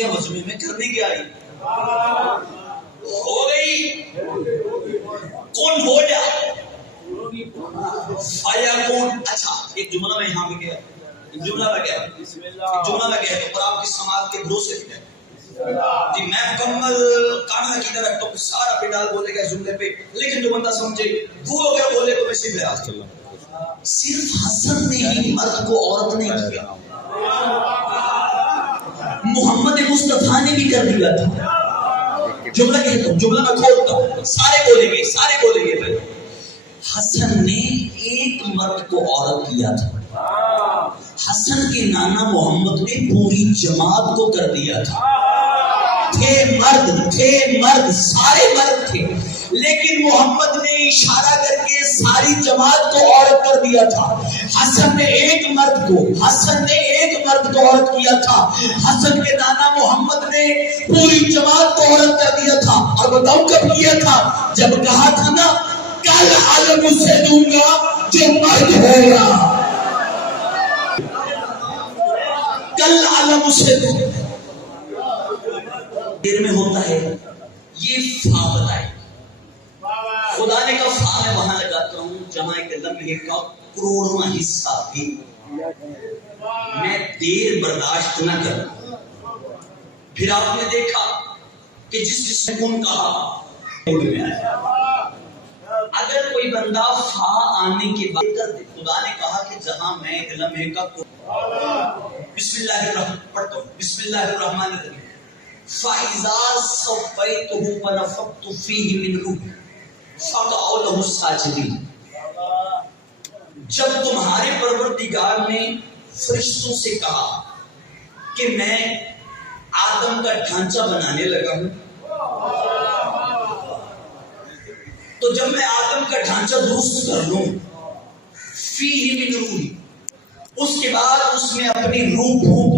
گیا مجمع میں کرنے کیا آئی ہو گئی کون ہو جا آیا کون. اچھا ایک جملہ میں یہاں پہ گیا جملہ میں گیا اور آپ کی سماعت کے بھروسے پہ گیا جی میں مکمل کانا کی طرح تو سارا پنڈال بولے گا جملے پہ لیکن جو بندہ سمجھے وہ اگر بولے تو میں صرف صرف حسن نے ہی مرد کو عورت نے کیا محمد مصطفیٰ نے بھی کر دیا تھا. جملہ کہتا ہوں جملہ میں کھولتا ہوں سارے بولیں گے بھائی. حسن نے ایک مرد کو عورت کیا تھا. حسن کے نانا محمد نے پوری جماعت کو کر دیا تھا. تھے مرد سارے مرد تھے لیکن محمد نے اشارہ کر کے ساری جماعت کو عورت کر دیا تھا. حسن نے ایک مرد کو عورت کیا تھا. حسن کے نانا محمد نے پوری جماعت کو عورت کر دیا تھا. اور بتاؤ کب کیا تھا؟ جب کہا تھا نا کل عالم اسے دوں گا جو مرد ہوگا. کل عالم اسے دوں گا دیر میں ہوتا ہے. یہ فا بتائے خدا نے کہا فا میں وہاں لگاتا ہوں جہاں ایک لمحے کا کروڑواں حصہ بھی میں دیر برداشت نہ کروں. پھر آپ نے دیکھا کہ جس نے کون کہا اگر کوئی بندہ فا آنے کے بعد کر دے. خدا نے کہا کہ جہاں میں ایک لمحے کا بسم اللہ الرحمن الرحیم فَإِذَا صَفَّيْتُهُ وَنَفَخْتُ فِيهِ مِنْ رُوحِي فَقَعُوا لَهُ السَّاجِدِينَ. جب تمہارے پروردگار نے فرشتوں سے کہا کہ میں آدم کا ڈھانچہ بنانے لگا ہوں تو جب میں آدم کا ڈھانچہ درست کر لوں فِيهِ مِنْ رُوحِي اس کے بعد اس میں اپنی روح پھونک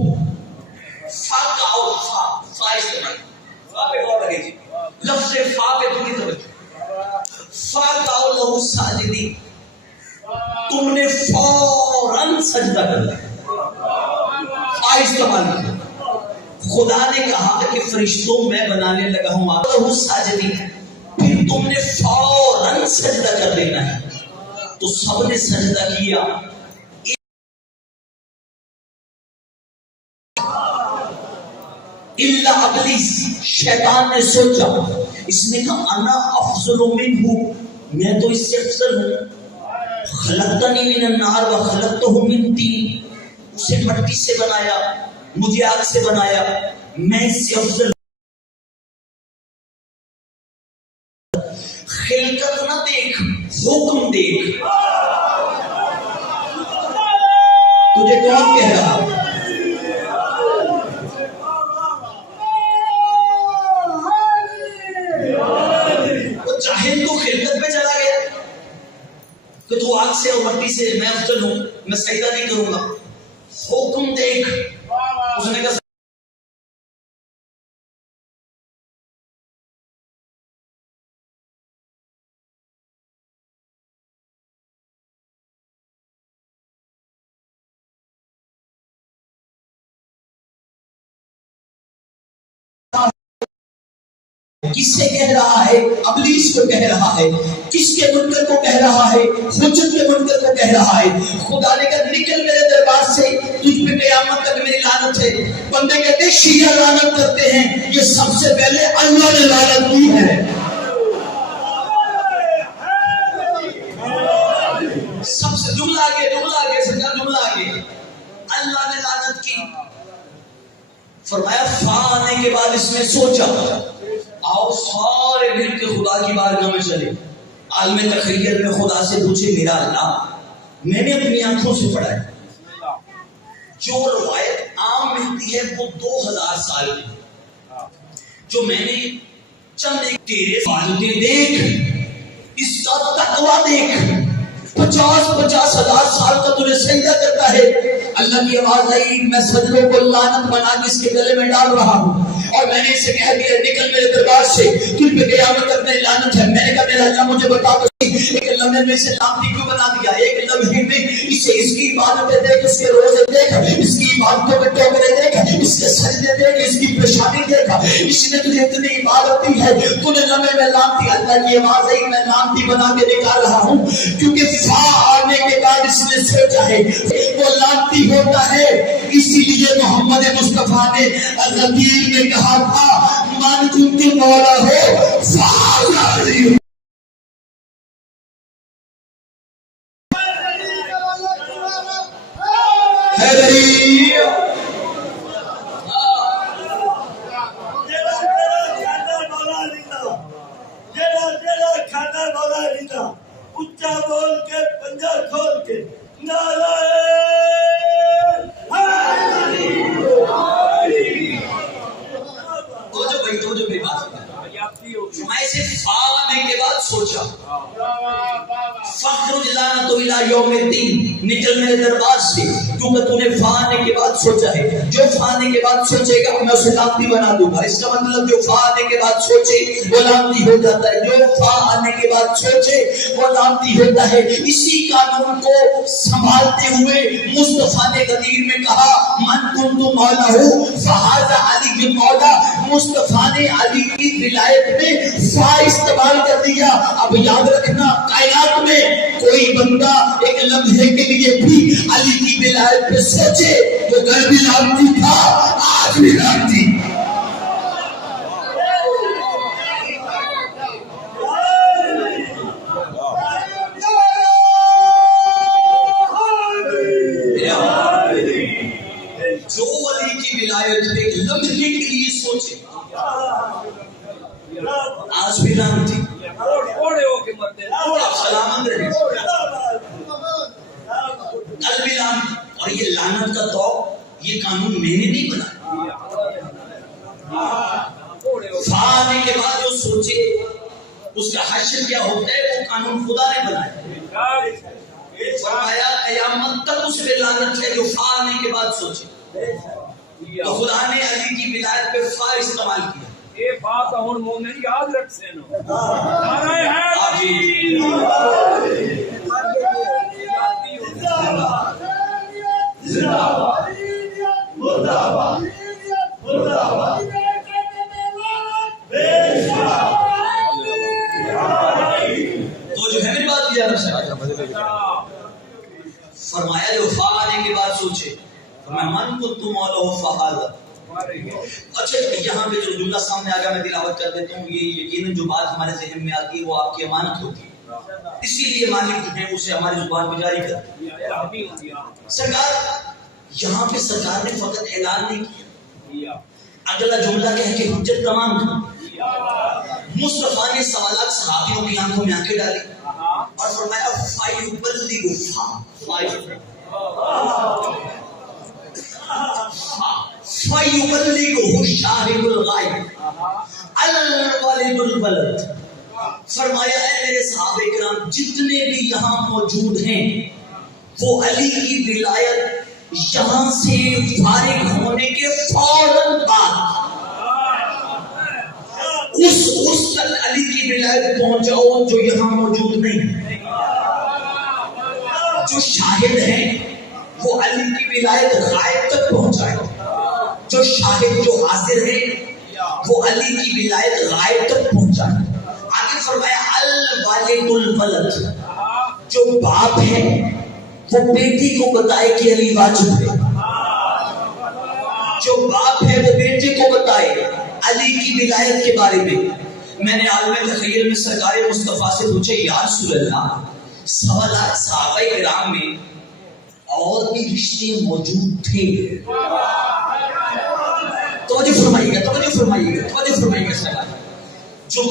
لفظ فا پہ پوری توجہ فَقَعُوا لَهُ السَّاجِدِينَ تم نے فوراً سجدہ کر لیا. فا استعمال کیا. خدا نے کہا کہ فرشتوں میں بنانے لگا ہوں لَهُ السَّاجِدِينَ پھر تم نے فوراً سجدہ کر دینا ہے. تو سب نے سجدہ کیا. اللہ ابلیس شیطان نے سوچا اس نے کہا انا افضل منہ میں تو اس سے افضل ہوں. خلقتنی من النار وخلقتہ من طین اسے مٹی سے بنایا مجھے آگ سے بنایا میں اس سے افضل. خلقت نہ دیکھ حکم دیکھ. تجھے کون کہہ رہا تو خلقت پہ چلا گیا کہ تو آگ سے اور مٹی سے میں افضل ہوں میں سجدہ نہیں کروں گا. حکم دیکھ اس نے کہا کس سے کہہ رہا ہے؟ ابلیس کو کہہ رہا ہے. کس کے منکر کو کہہ رہا ہے؟ حجت کے منکر کو کہہ رہا ہے. خدا نے کہا نکل میرے دربار سے تجھ پہ قیامت تک میری لعنت ہے. بندے کہتے شیعہ لعنت کرتے ہیں یہ سب سے پہلے اللہ نے لعنت کی ہے. سب سے جملہ آگے سرکار جملہ آگے اللہ نے لعنت کی. فرمایا فا آنے کے بعد اس نے سوچا آؤ سارے مل کے خدا کی بارگاہ میں چلے. عالم تخیل میں خدا سے پوچھے میرا اللہ میں نے اپنی آنکھوں سے پڑھا ہے جو روایت عام ملتی ہے وہ 2000 سال کی جو میں نے چند ایک تیرے فالدے دیکھ اس کا تقوی دیکھ 50 ہزار سال کا تجھے سجدہ کرتا ہے. اللہ کی آواز آئی میں سجدوں کو لعنت بنا کے اس کے گلے میں ڈال رہا ہوں اور میں نے اسے کہہ دیا نکل میرے دربار سے تجھ پہ قیامت تک نہیں لعنت ہے. میں نے کہا میرا اللہ مجھے بتا دو ایک لمحے میں اسے لامتی کیوں بنا دیا؟ ایک لمحے میں اسے اس کی عبادتیں دیکھ، اس کے روزے دیکھ، اس کی عبادتوں کے ٹوکرے دیکھ، اس کے سجدے دیکھ، اس کی پیشانی دیکھ، اس نے تجھے اتنی عبادت دی ہے، تو نے لمحے میں لامتی، اللہ کی آواز ہے میں لامتی بنا کے نکال رہا ہوں، کیونکہ فا آنے کے بعد اس نے سوچا ہے وہ لامتی ہوتا ہے۔ اسی لیے محمد مصطفیٰ نے غدیر میں کہا تھا من کنت مولا ہو فعلی اچھا بول کے پنجہ کھول کے نعرہ جو میری بات میں سے آنے کے بعد سوچا فخر لعنت الی یوم الدین، نکل میرے دربار سے، کیونکہ تو نے فانے کے بعد سوچا ہے۔ جو فانے کے بعد سوچے گا میں اسے لعنتی بنا دوں گا۔ اس کا مطلب جو فانے کے بعد سوچے وہ لعنتی ہو جاتا ہے، جو فانے کے بعد سوچے وہ لعنتی ہوتا ہے۔ اسی قانون کو سنبھالتے ہوئے مصطفیٰ نے غدیر میں کہا من کنت مولا ہوں فہذا علی مولا۔ مصطفیٰ نے علی کی ولایت میں فا استعمال کر دیا۔ اب یاد رکھنا کائنات میں کوئی بندہ ایک لمحے کے لیے بھی علی کی ولایت پہ سوچے تو کل بھی لعنتی تھا، آج بھی لعنتی۔ جو علی کی ولایت پہ ایک لمحے کے لیے سوچے آج بھی لعنتی۔ سلامت رہے کل بھی لعنتی۔ اور یہ لعنت کا تو یہ قانون میں نے نہیں بنایا، فانے کے بعد جو سوچے اس کا حشر کیا ہوتا ہے وہ قانون خدا نے بنایا۔ فرمایا قیامت تک اس پہ لعنت ہے جو فانے کے بعد سوچے۔ تو خدا نے علی کی ولایت پہ فا استعمال کیا۔ یہ بات ہن مومن یاد رکھ سے نا نعرہ حیدری تو جو ہے میری بات کیا فرمایا جو فا آنے کے بعد سوچے فرمایا من کنت مولا فہذا۔ اچھا یہاں پہ جو جملہ سامنے آ گیا میں تلاوت کر دیتا ہوں، یہ یقیناً جو بات ہمارے ذہن میں آتی ہے وہ آپ کی امانت ہوتی ہے، اسی لیے مالک جو ہے اسے ہماری زبان پہ جاری کرتے ہیں۔ سرکار یہاں پہ سرکار نے فقط اعلان نہیں کیا، اگلا جملہ کہہ کے حجت تمام کی۔ مصطفیٰ نے سوالات صحابیوں کی آنکھوں میں آنکھیں ڈالی اور فرمایا فَيُبَلِّغُهُ الشَّاهِدُ الْغَائِبُ الْوَالِدُ الْوَلَدُ۔ فرمایا اے میرے صحابہ کرام جتنے بھی یہاں موجود ہیں وہ علی کی ولایت یہاں سے فارغ ہونے کے فوراً بعد اس تک علی کی ولایت پہنچاؤ جو یہاں موجود نہیں، جو شاہد ہیں وہ علی کی ولایت غائب تک پہنچائے، جو شاہد جو حاضر ہے وہ علی کی ولایت غائب تک پہنچائے۔ آگے فرمایا الوالد الولد، جو باپ ہے وہ بیٹی کو بتائے کہ علی واجب ہے، جو باپ ہے وہ بیٹے کو بتائے علی کی ولایت کے بارے میں۔ میں نے عالم تخیل میں سرکار مصطفیٰ سے پوچھے یا رسول اللہ سوالات صحابہ کرام میں اور بھی رشتے موجود تھے؟ توجہ فرمائیے گا، توجہ فرمائیے گا، توجہ فرمائیے گا سرکار، جو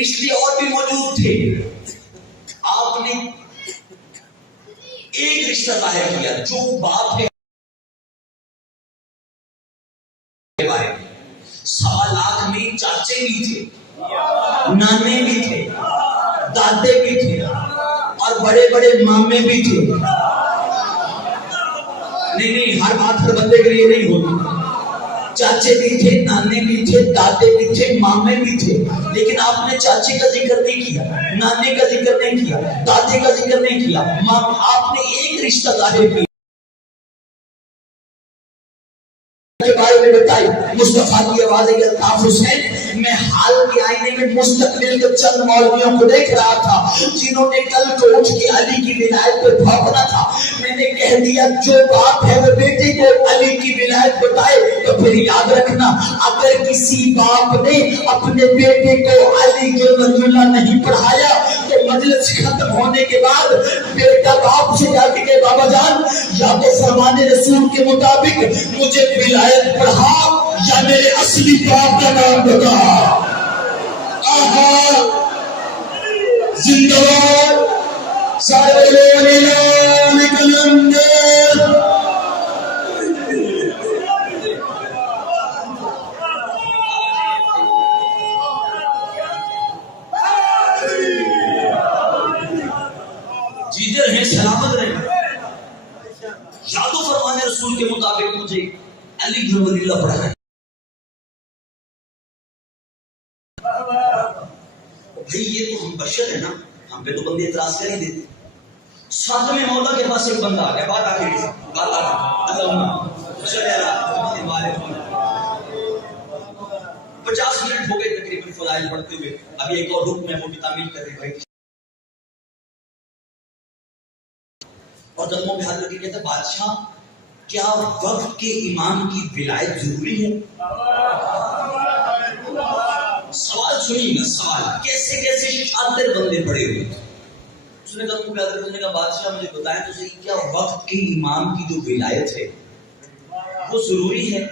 رشتے اور بھی موجود تھے آپ نے ایک رشتہ ظاہر کیا جو باپ ہے بارے میں۔ 1.25 لاکھ میں چاچے بھی تھے، نانے بھی تھے، دادے بھی تھے اور بڑے بڑے مامے بھی تھے۔ نہیں ہر بات ہر بندے کے لیے نہیں ہوتی۔ چاچے بھی تھے، نانے بھی تھے، دادے بھی تھے، مامے بھی تھے، لیکن آپ نے چاچے کا ذکر نہیں کیا، نانے کا ذکر نہیں کیا، دادے کا ذکر نہیں کیا، آپ نے ایک رشتہ ظاہر کیا کے بارے میں بتائی، مصطفیٰ کی آواز ہے الطاف حسین۔ میں حال کے آئینے میں مستقبل کے چند مولویوں کو دیکھ رہا تھا جنہوں نے کل کو اٹھ کے علی کی ولایت پہ بھونکنا تھا۔ میں نے کہہ دیا جو باپ ہے وہ بیٹے کو علی کی ولایت بتائے تو پھر یاد رکھنا، اگر کسی باپ نے اپنے بیٹے کو علی کے ولی اللہ نہیں پڑھایا تو مجلس ختم ہونے کے بعد بیٹا باپ سے جا کے کہ بابا جان یا تو فرمان رسول کے مطابق مجھے ولایت پڑھا یا میرے اصلی باپ کا نام بتا۔ آہا زندہ باد سارے لوگ کلندر۔ جیدر ہیں سلامت رہے، یاد و فرمان رسول کے مطابق مجھے علی بن ولی اللہ پڑھائیں۔ بھئی یہ تو ہم بشر ہیں نا، ہم پہ تو بندے اعتراض کر ہی دیتے۔ ساتویں مولا کے پاس ایک بندہ آ گیا، بات آ گئی، اللہم 50 منٹ ہو گئے تقریباً فضائل پڑھتے ہوئے، ابھی ایک اور رکن ہے وہ بھی تعمیل کر رہے بھائی۔ اور دموں میں حضرت کی کہتے بادشاہ کیا وقت کے امام کی ولایت ضروری ہے؟ سوال سنیے گا، سوال کیسے کیسے شاطر بندے پڑے ہوئے۔ اس نے کہا بادشاہ مجھے بتائیں تو صحیح کیا وقت کے امام کی جو ولایت ہے وہ ضروری ہے؟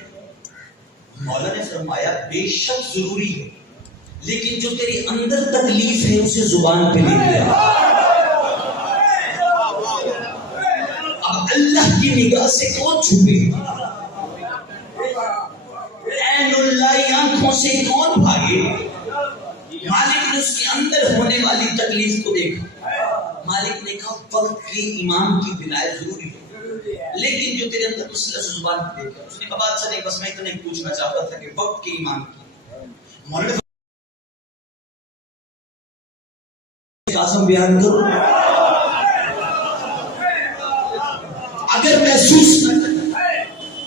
مولا نے فرمایا بے شک ضروری ہے، لیکن جو تیرے اندر تکلیف ہے اسے زبان پہ نہیں لے۔ اب اللہ کی نگاہ سے کون چھپے؟ عین اللہ آنکھوں سے کون بھاگے؟ مالک نے اس کے اندر ہونے والی تکلیف کو دیکھا۔ مالک نے کہا وقت کے امام کی ولایت ضروری ہے، لیکن جو تیرے اندر مسئلہ زبان پہ دیکھا۔ اس نے کہا بادشاہ نہیں، بس میں اتنا ہی پوچھنا چاہتا تھا کہ وقت کے امام کی مولانا قاسم بیان کرو، اگر محسوس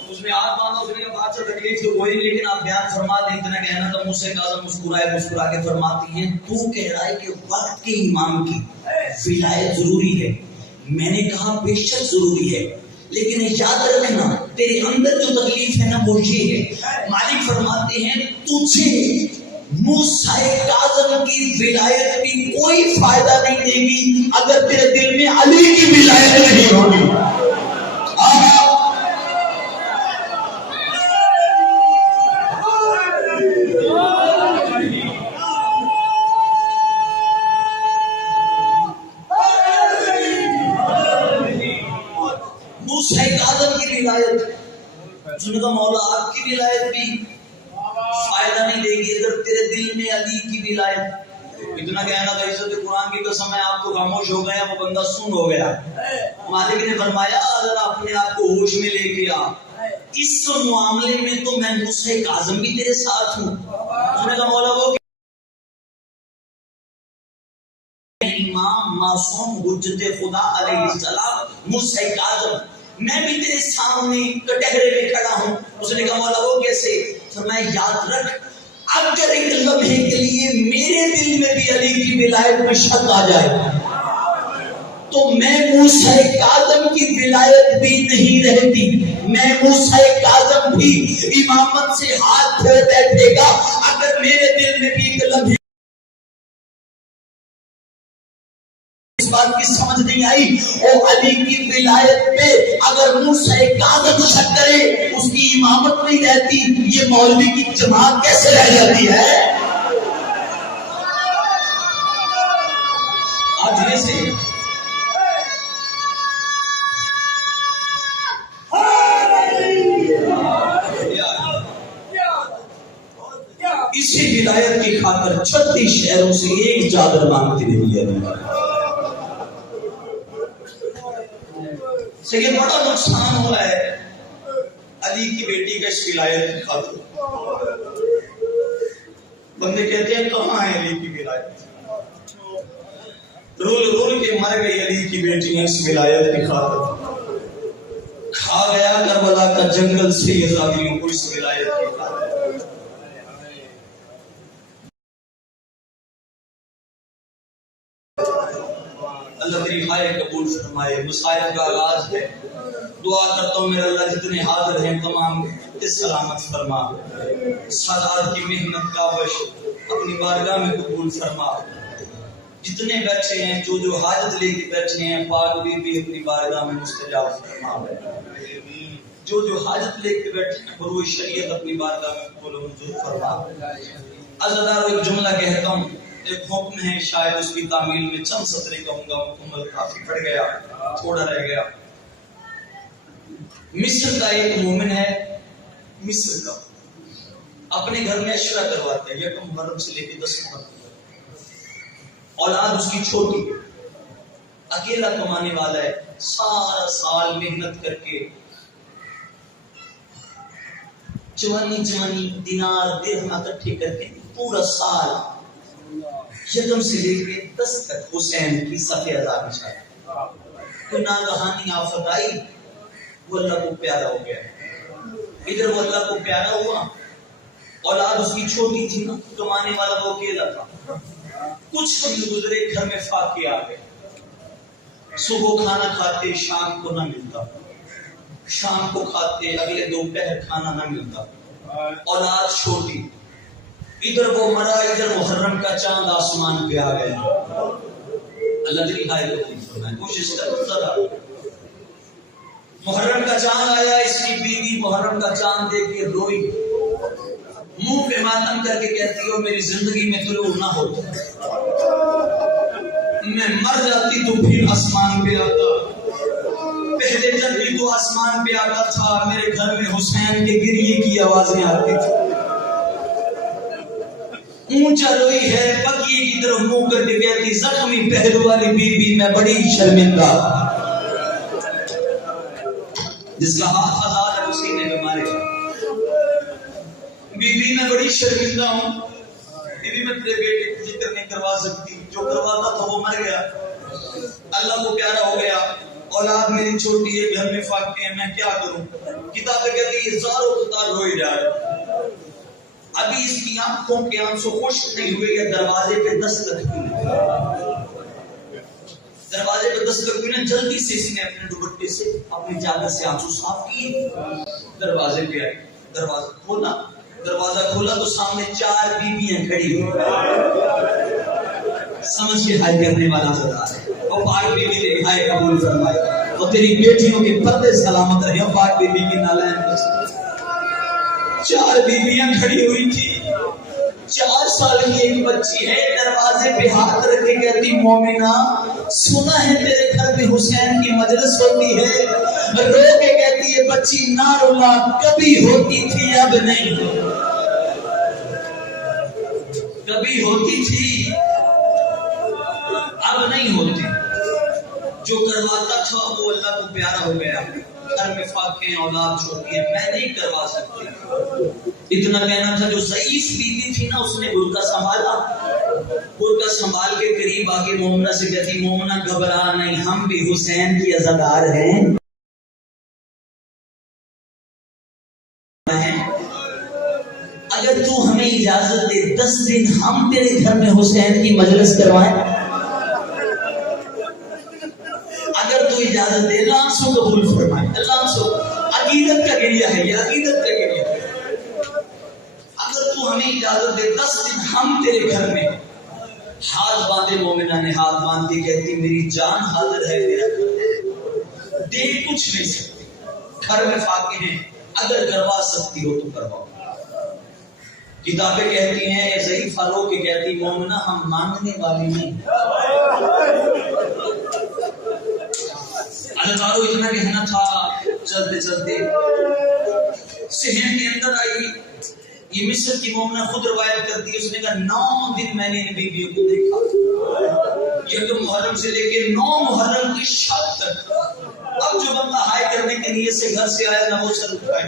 اس میں آپ مانو اس نے کہا بادشاہ تکلیف تو کوئی نہیں، لیکن آپ بیان فرما دیں اتنا کہنا تھا۔ مجھ سے قاسم مسکرا کے فرماتی ہیں تو کہہ رہا ہے کہ وقت کے امام کی ولایت ضروری ہے۔ میں نے کہا بے شک ضروری ہے، لیکن یاد رکھنا تیرے اندر جو تکلیف ہے نا وہ یہ ہے۔ مالک فرماتے ہیں تجھے موسیٰ کاظم کی ولایت بھی کوئی فائدہ نہیں دے گی اگر تیرے دل میں علی کی ولایت نہیں ہوگی۔ موسیٰ کاظم کی ولایت، سنو تو مولا آپ کی ولایت بھی فائدہ نہیں دے گی اگر تیرے دل میں علی کی ولایت۔ اتنا کہنا تھا عزت قرآن کی قسم ہے آپ تو خاموش ہو گئے، وہ بندہ سن ہو گیا۔ مالک نے فرمایا اگر اپنے آپ کو ہوش میں لے کے آ، اس معاملے میں تو میں موسیٰ کاظم بھی تیرے ساتھ ہوں۔ سنے کا مولا وہ امام معصوم حجت خدا علیہ السلام موسیٰ کاظم میں بھی تیرے سامنے کٹہرے میں کھڑا ہوں۔ اس نے کہا مولا وہ کیسے؟ فرمایا یاد رکھ اگر ایک لمحے کے لیے میرے دل میں بھی علی کی ولایت میں شک آ جائے تو میں موسیٰ کاظم کی ولایت بھی نہیں رہتی، میں موسیٰ کاظم بھی امامت سے ہاتھ دھو بیٹھے گا اگر میرے دل میں بھی ایک لمحے اس بات کی سمجھ نہیں آئی او علی کی ولایت پہ اگر موسیٰ کاظم شک کرے اس کی امامت نہیں رہتی، یہ مولوی کی جماعت کیسے رہ جاتی ہے؟ آج یہ سے اسی ولایت کی خاطر 36 شہروں سے ایک چادر مانگتی رہی ہے۔ یہ بڑا نقصان ہوا ہے علی کی بیٹی کا ولایت کی خاطر بندے کہتے ہیں کہاں ہے علی کی ولایت؟ رول رول کے مر گئی علی کی بیٹی اس ولایت کی خاطر. کھا گیا کربلا کا جنگل سے یہ زادیوں کو اس ولایت کی خاطر. اللہ تیری ہائے قبول فرمائے. مصائب کا آغاز ہے. دعا کرتا ہوں میرے اللہ جتنے حاضر ہیں تمام اس سلامت فرما. سادات کی محنت کاوش اپنی بارگاہ میں قبول فرما. جتنے بیٹھے ہیں جو حاجت لے کے بیٹھے ہیں پاک بھی اپنی بارگاہ میں مستجاب فرما. جو حاجت لے کے بیٹھے ہیں بروئے شریعت اپنی بارگاہ میں قبول و منظور فرما. عزادارو ایک جملہ کہتا ہوں. ایک حکم ہے شاید اس کی تعمیل میں چند سطرے کہوں گا. مکمل کافی پڑ گیا تھوڑا رہ گیا. مصر کا ایک مومن ہے. مصر کا اپنے گھر میں عشرہ کرواتے ہیں یکم محرم سے لے کے 10 محرم. اولاد اس کی چھوٹی ہے. اکیلا کمانے والا ہے. سارا سال محنت کر کے جوانی دینار درہم اکٹھے کر کے پورا سال یکم سے لے کے 10 تک حسین کی صفِ ازا بچھائی. کوئی ناگہانی آفت آئی وہ اللہ کو پیارا ہو گیا. ادھر وہ اللہ کو پیارا ہوا. اولاد اس کی چھوٹی تھی نا. کمانے والا وہ اکیلا تھا. کچھ وقت گزرے گھر میں فاقے آ گئے. صبح کھانا کھاتے شام کو نہ ملتا. شام کو کھاتے اگلے دوپہر کھانا نہ ملتا. اولاد چھوٹی. ادھر وہ مرا ادھر محرم کا چاند آسمان پہ آ گیا. اللہ تیری ہائے قبول فرمائے. کوشش کر ذرا. محرم کا چاند آیا. اس کی بیوی محرم کا چاند دیکھ کے روئی. منہ پہ ماتم کر کے کہتی ہو میری زندگی میں طلوع نہ ہوتا. میں مر جاتی تو پھر آسمان پہ آتا. پہلے جب بھی تو آسمان پہ آتا تھا میرے گھر میں حسین کے گریے کی آوازیں آتی تھی. اونچا روئی ہے بقیے کی طرف منہ کر کے کہتی زخمی پہلو والی بی بی میں بڑی شرمندہ. جس کا ہاتھ آزاد ہے اسی نے بیماری. بی بی میں بڑی شرمندہ ہوں. بی بی میں تیرے بیٹے کو ذکر نہیں کروا سکتی. جو کرواتا تھا وہ مر گیا. اللہ کو پیارا ہو گیا. اولاد میری چھوٹی ہے. گھر میں فاقے ہیں. میں کیا کروں. کتابیں کہتی ہے زاروں قطار روئے جا رہے. ابھی اس کی آنکھوں کے آنسو خشک نہیں ہوئے کہ دروازے پہ دستک ہوئی. دروازے پہ دستک ہوئی نا. جلدی سے اس نے اپنے دوپٹے سے اپنی چادر سے آنسو صاف کیے. دروازے پہ آئی. دروازہ کھولا. دروازہ کھولا تو سامنے 4 بیویاں کھڑی ہوئی. سمجھ کے ہائے کرنے والا سردار ہے. وہ پاک بیوی تیری ہائے قبول فرمائے. وہ تیری بیٹیوں کے پردے سلامت رہے. وہ پاک بیوی کی نالین 4 بیویاں کھڑی ہوئی تھی. 4 سال کی ایک بچی ہے. دروازے پہ ہاتھ رکھ کے کہتی مومنہ سنا ہے تیرے گھر میں حسین کی مجلس ہوتی ہے. رو کے کہتی ہے بچی نہ رولا کبھی ہوتی تھی اب نہیں. کبھی ہوتی تھی اب نہیں ہوتی. جو کرواتا تھا وہ اللہ کو پیارا ہو گیا. گھر میں فاقے ہیں اولاد چھوٹی ہے. میں نہیں کروا سکتی. اتنا کہنا تھا. جو ضعیف بیوی تھی نا اس نے برقع سنبھالا. برقع سنبھال کے قریب آگے مومنہ سے کہتی مومنہ گھبرا نہیں ہم بھی حسین کی عزادار ہیں. اگر تو ہمیں اجازت دے 10 دن ہم تیرے گھر میں حسین کی مجلس کروائیں. اگر تو اجازت دے. اللہ سو قبول فرمائے. اللہ سو عقیدت کا گریہ ہے. یہ عقیدت کا گریہ ہے. اگر تو ہمیں اجازت دے 10 دن ہم تیرے گھر میں. ہاتھ باندھے. مومنہ نے ہاتھ باندھ کے کہتی میری جان حاضر ہے میرا گھر ہے. دے کچھ نہیں سکتی. گھر میں فاقے ہیں. اگر کروا سکتی ہو تو کرواؤ. کتابیں کہتی ہیں ضعیف رو کے کہتی مومنہ ہم مانگنے والی نہیں. اللہ اتنا کہنا تھا. چلتے چلتے صحن کے اندر آئی. یہ مصر کی مومنہ خود روایت کرتی ہے. اس نے کہا 9 دن میں نے ان بیویوں کو دیکھا. یکم محرم سے لے کے 9 محرم کی شب تک. اب جو بندہ ہائے کرنے کے نیت سے گھر سے آیا نہ وہ سر اٹھائے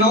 9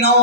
9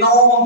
9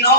9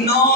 9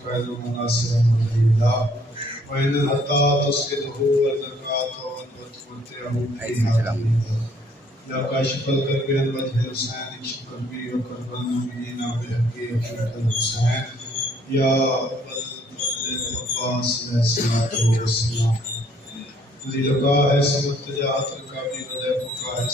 خير مناصر الحمد لله وإن الحتى تسكنه والزكاة وتمتعه فيها يا كاشف الكرب عن وجه الحسين اكشف كربي وكرب المؤمنين بحقي وفرج الحسين يا الفضل العباس علیہ الصلوۃ والسلام الذي لقى سمت جاءت الكعبة ولا بقى